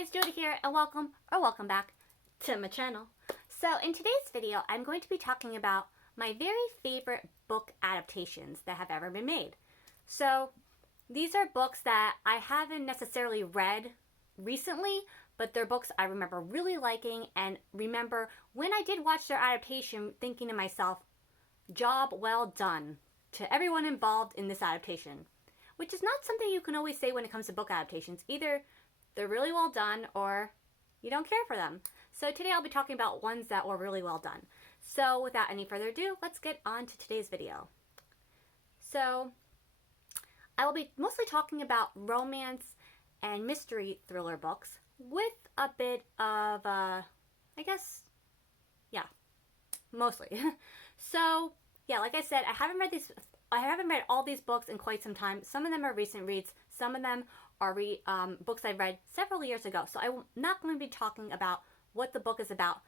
guys, Jody here, and welcome back to my channel. So in today's video, I'm going to be talking about my very favorite book adaptations that have ever been made. So these are books that I haven't necessarily read recently, but they're books I remember really liking and remember when I did watch their adaptation thinking to myself, job well done to everyone involved in this adaptation. Which is not something you can always say when it comes to book adaptations. Either they're really well done or you don't care for them. So today I'll be talking about ones that were really well done. So without any further ado, let's get on to today's video. So I will be mostly talking about romance and mystery thriller books with a bit of, I guess, yeah, mostly. So yeah, like I said, I haven't read all these books in quite some time. Some of them are recent reads. Some of them are books I read several years ago. So I'm not going to be talking about what the book is about.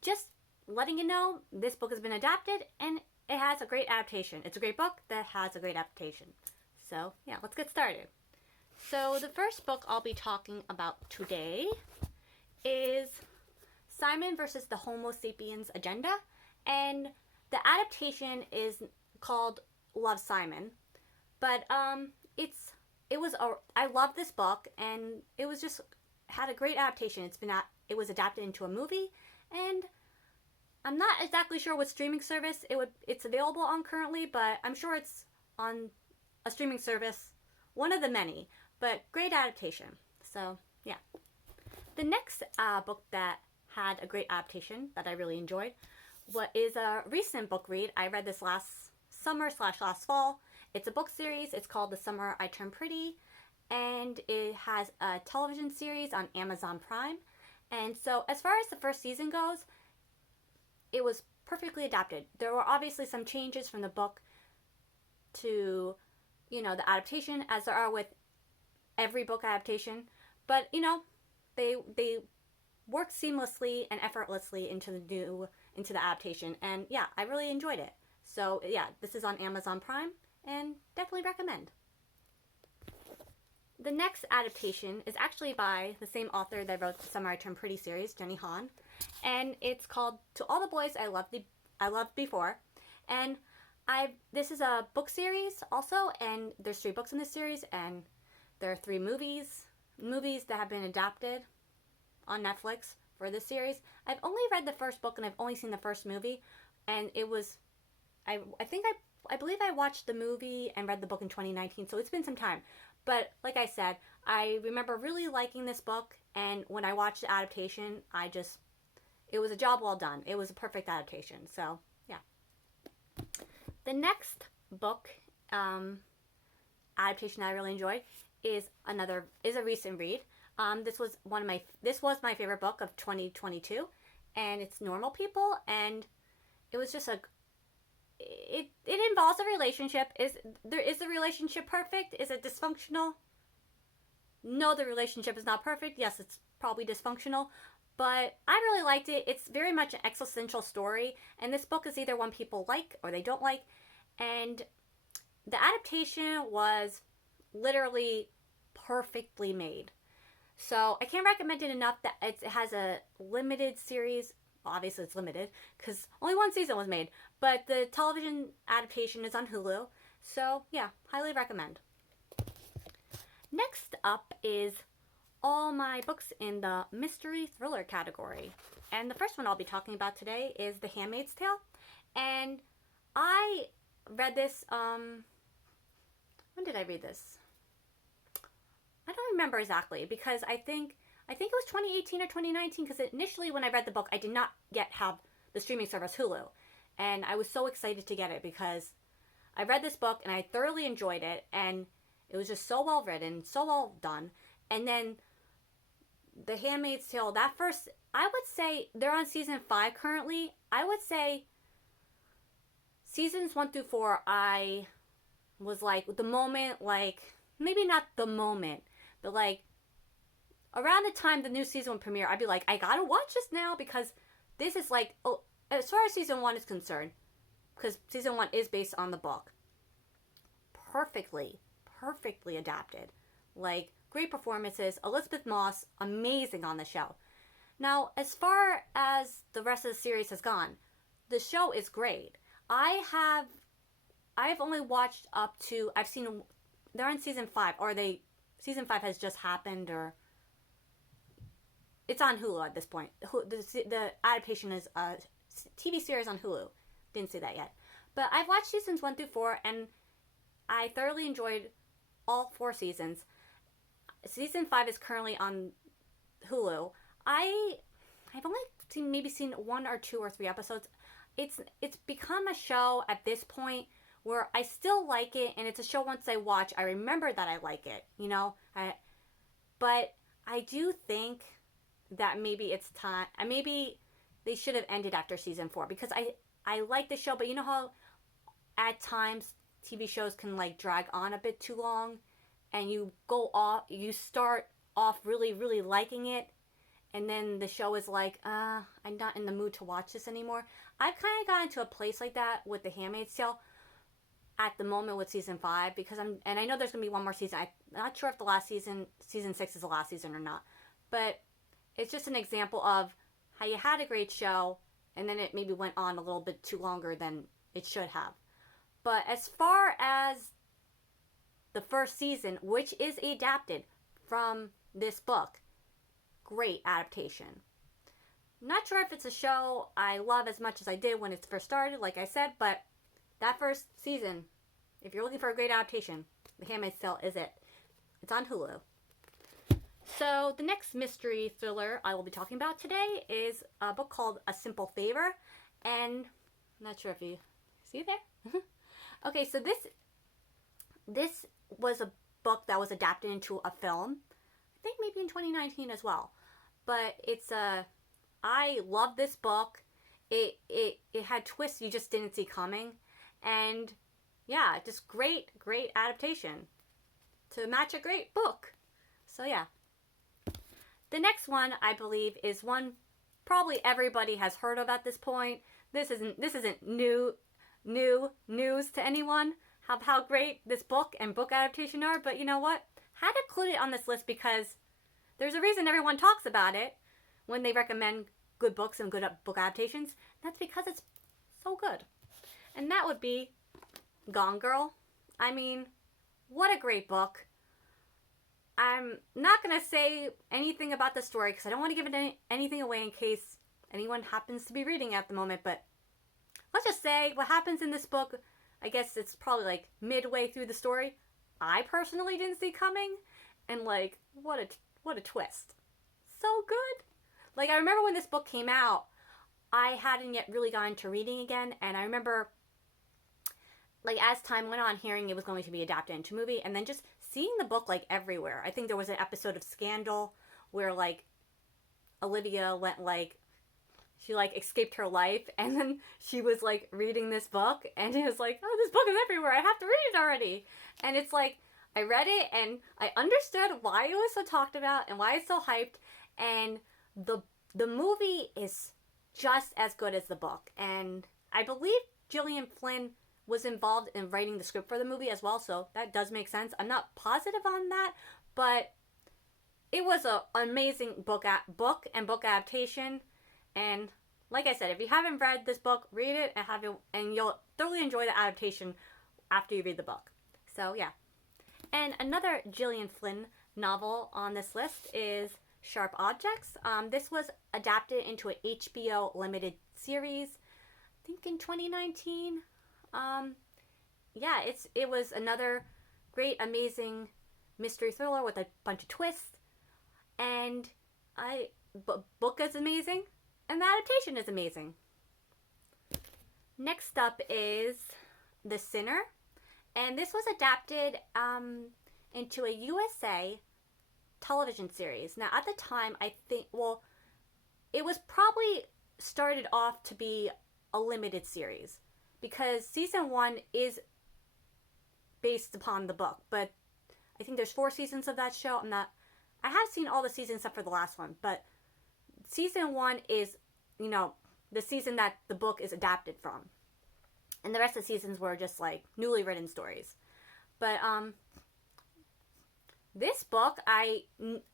Just letting you know this book has been adapted and it has a great adaptation. It's a great book that has a great adaptation. So yeah, let's get started. So the first book I'll be talking about today is Simon versus the Homo sapiens Agenda. And the adaptation is called Love, Simon, but I love this book and it was just had a great adaptation. It was adapted into a movie, and I'm not exactly sure what streaming service it's available on currently, but I'm sure it's on a streaming service, one of the many, but great adaptation. So yeah, the next book that had a great adaptation that I really enjoyed is a recent book read. I read this last summer/last fall. It's a book series. It's called The Summer I Turned Pretty, and it has a television series on Amazon Prime. And so as far as the first season goes, it was perfectly adapted. There were obviously some changes from the book to, the adaptation, as there are with every book adaptation, but they worked seamlessly and effortlessly into the adaptation, and yeah, I really enjoyed it. So yeah, this is on Amazon Prime and definitely recommend. The next adaptation is actually by the same author that wrote the Summer I Turned Pretty series, Jenny Han, and it's called To All the Boys I Loved Before. And this is a book series also, and there's 3 books in this series, and there are 3 movies that have been adapted on Netflix for this series. I've only read the first book and I've only seen the first movie, and it was I believe I watched the movie and read the book in 2019, so it's been some time. But like I said, I remember really liking this book, and when I watched the adaptation, it was a job well done. It was a perfect adaptation. So yeah. The next book adaptation I really enjoyed is a recent read. This was my favorite book of 2022, and it's Normal People, and it was just it involves a relationship. Is the relationship perfect? Is it dysfunctional? No, the relationship is not perfect. Yes, it's probably dysfunctional, but I really liked it. It's very much an existential story, and this book is either one people like or they don't like, and the adaptation was literally perfectly made. So I can't recommend it enough. That it has a limited series. Obviously it's limited because only 1 season was made, but the television adaptation is on Hulu. So yeah, highly recommend. Next up is all my books in the mystery thriller category. And the first one I'll be talking about today is The Handmaid's Tale. And I read this, when did I read this? I don't remember exactly, because I think it was 2018 or 2019, because initially when I read the book, I did not yet have the streaming service Hulu. And I was so excited to get it because I read this book and I thoroughly enjoyed it, and it was just so well written, so well done. And then The Handmaid's Tale, I would say they're on season 5 currently. I would say seasons 1 through 4, I was like, the moment, maybe not the moment, but around the time the new season would premiere, I'd be like, I gotta watch this now, because this is as far as season 1 is concerned, because season 1 is based on the book, perfectly adapted. great performances. Elizabeth Moss, amazing on the show. Now, as far as the rest of the series has gone, the show is great. I've only watched up to, they're on season 5, or season 5 has just happened, or it's on Hulu at this point. The adaptation is a TV series on Hulu. Didn't say that yet. But I've watched seasons 1 through 4, and I thoroughly enjoyed all 4 seasons. Season 5 is currently on Hulu. I've only seen 1 or 2 or 3 episodes. It's become a show at this point where I still like it, and it's a show once I watch, I remember that I like it, but I do think that maybe it's time, maybe they should have ended after season 4, because I like the show, but you know how at times TV shows can like drag on a bit too long, and you start off really, really liking it, and then the show is like, I'm not in the mood to watch this anymore. I've kind of gotten to a place like that with The Handmaid's Tale at the moment with season 5, because I know there's going to be one more season. I'm not sure if the last season 6 is the last season or not, but it's just an example of how you had a great show, and then it maybe went on a little bit too longer than it should have. But as far as the first season, which is adapted from this book, great adaptation. Not sure if it's a show I love as much as I did when it first started, like I said, but that first season, if you're looking for a great adaptation, The Handmaid's Tale is it. It's on Hulu. So the next mystery thriller I will be talking about today is a book called A Simple Favor, and I'm not sure if you see there. Okay, so this was a book that was adapted into a film, I think maybe in 2019 as well. But I love this book. It had twists you just didn't see coming, and yeah, just great adaptation to match a great book. So yeah. The next one, I believe, is one probably everybody has heard of at this point. This isn't new news to anyone of how great this book and book adaptation are, but you know what? Had to include it on this list because there's a reason everyone talks about it when they recommend good books and good book adaptations. That's because it's so good. And that would be Gone Girl. I mean, what a great book. I'm not going to say anything about the story because I don't want to give anything away in case anyone happens to be reading at the moment, but let's just say what happens in this book, I guess it's probably like midway through the story, I personally didn't see coming, and like, what a twist. So good. Like, I remember when this book came out, I hadn't yet really gotten to reading again, and I remember, like, as time went on, hearing it was going to be adapted into a movie, and then just seeing the book, like, everywhere. I think there was an episode of Scandal where, like, Olivia went, like, she, like, escaped her life, and then she was, like, reading this book, and it was like, oh, this book is everywhere, I have to read it already. And it's like, I read it, and I understood why it was so talked about, and why it's so hyped, and the movie is just as good as the book. And I believe Gillian Flynn was involved in writing the script for the movie as well, so that does make sense. I'm not positive on that, but it was an amazing book and book adaptation. And like I said, if you haven't read this book, read it and you'll thoroughly enjoy the adaptation after you read the book. So yeah. And another Gillian Flynn novel on this list is Sharp Objects. This was adapted into an HBO limited series, I think in 2019. Yeah, it was another great, amazing mystery thriller with a bunch of twists, and book is amazing, and the adaptation is amazing. Next up is The Sinner, and this was adapted into a USA television series. Now, at the time, I think, well, it was probably started off to be a limited series, because season 1 is based upon the book, but I think there's 4 seasons of that show. I have seen all the seasons except for the last one, but season 1 is, the season that the book is adapted from. And the rest of the seasons were just like newly written stories. But this book, I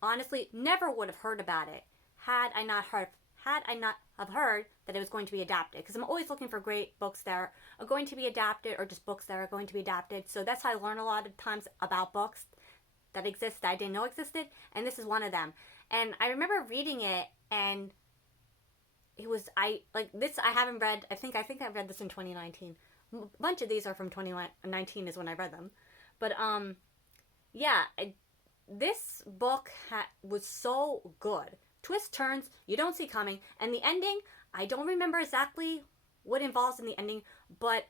honestly never would have heard about it had I not have heard that it was going to be adapted. Because I'm always looking for great books that are going to be adapted, or just books that are going to be adapted. So that's how I learn a lot of times about books that exist that I didn't know existed. And this is one of them. And I remember reading it, and it was, I haven't read, I think I read this in 2019. A bunch of these are from 2019 is when I read them. But, yeah, this book was so good. Twist turns you don't see coming, and the ending, I don't remember exactly what involves in the ending, but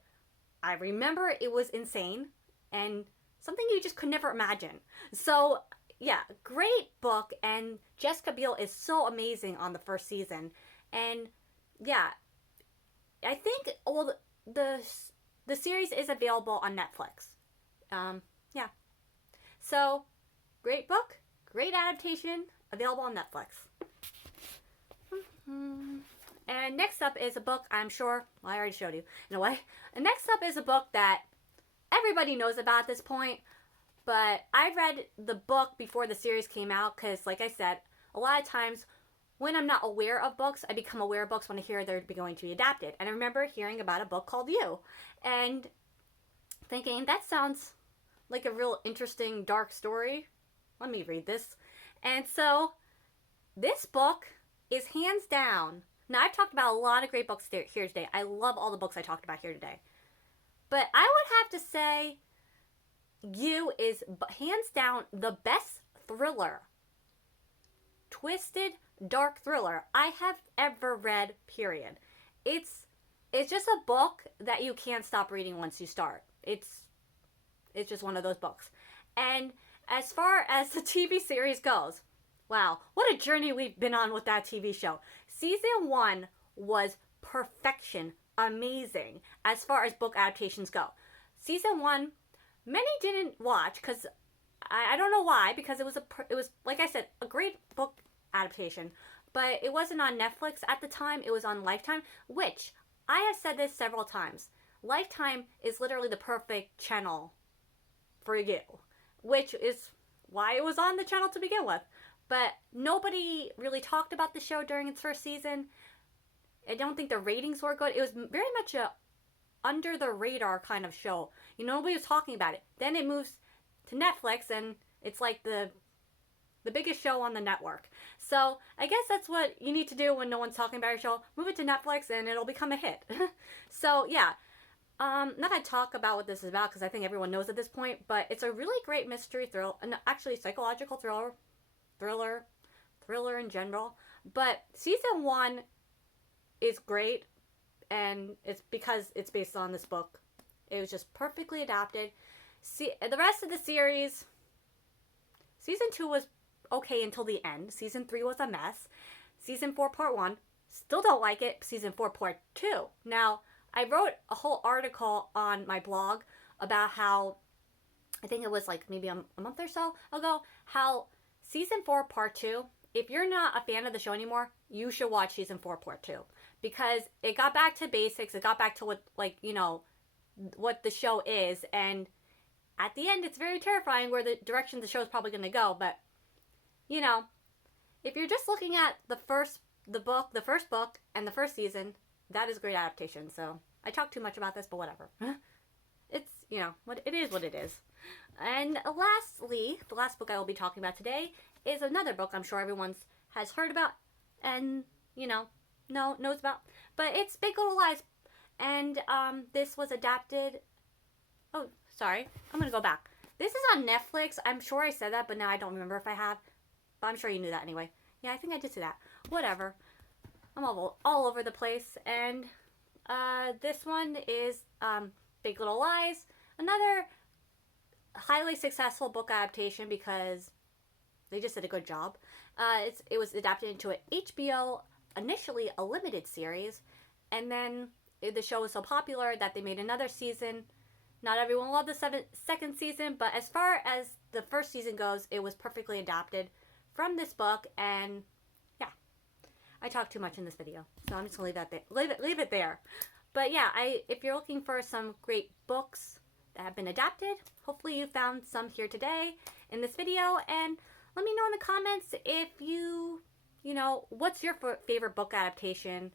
I remember it was insane and something you just could never imagine. So yeah, great book, and Jessica Biel is so amazing on the first season. And yeah, I think all the series is available on Netflix. Yeah, so great book, great adaptation, available on Netflix. And next up is a book I'm sure, well, I already showed you in a way. And next up is a book that everybody knows about at this point, but I read the book before the series came out because, like I said, a lot of times when I'm not aware of books, I become aware of books when I hear they're going to be adapted. And I remember hearing about a book called You and thinking, that sounds like a real interesting, dark story. Let me read this. And so this book is hands down. Now, I've talked about a lot of great books here today. I love all the books I talked about here today. But I would have to say You is hands down the best thriller, twisted, dark thriller I have ever read, period. It's just a book that you can't stop reading once you start. It's just one of those books. And as far as the TV series goes, wow, what a journey we've been on with that TV show. Season 1 was perfection, amazing, as far as book adaptations go. Season 1, many didn't watch, because I don't know why, because it was, like I said, a great book adaptation, but it wasn't on Netflix at the time. It was on Lifetime, which, I have said this several times, Lifetime is literally the perfect channel for you, which is why it was on the channel to begin with. But nobody really talked about the show during its first season. I don't think the ratings were good. It was very much a under the radar kind of show. Nobody was talking about it. Then it moves to Netflix, and it's like the biggest show on the network. So I guess that's what you need to do when no one's talking about your show. Move it to Netflix, and it'll become a hit. So yeah, not gonna talk about what this is about because I think everyone knows at this point. But it's a really great mystery thriller, and actually psychological thriller in general. But season 1 is great, and it's because it's based on this book. It was just perfectly adapted. See, the rest of the series, season 2 was okay until the end. Season 3 was a mess. Season 4 part 1, still don't like it. Season 4 part 2. Now, I wrote a whole article on my blog about how, I think it was like maybe a month or so ago, how Season 4 Part 2, if you're not a fan of the show anymore, you should watch Season 4 Part 2. Because it got back to basics. It got back to what, what the show is. And at the end, it's very terrifying where the direction the show is probably going to go. But, if you're just looking at the first book, and the first season, that is a great adaptation. So, I talk too much about this, but whatever. It's, it is what it is. And lastly, the last book I will be talking about today is another book I'm sure everyone has heard about and, knows about. But it's Big Little Lies. And this was adapted. Oh, sorry. I'm going to go back. This is on Netflix. I'm sure I said that, but now I don't remember if I have. But I'm sure you knew that anyway. Yeah, I think I did say that. Whatever. I'm all over the place. And this one is Big Little Lies. Another highly successful book adaptation because they just did a good job. It was adapted into an HBO, initially a limited series, and then the show was so popular that they made another season. Not everyone loved the second season, but as far as the first season goes, it was perfectly adapted from this book, and yeah, I talked too much in this video, so I'm just gonna leave it there. But yeah, if you're looking for some great books that have been adapted, hopefully you found some here today. in this video, and let me know in the comments if you know, what's your favorite book adaptation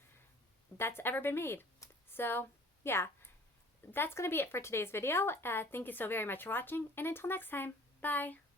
that's ever been made. So, yeah, that's going to be it for today's video. Thank you so very much for watching, and until next time, bye.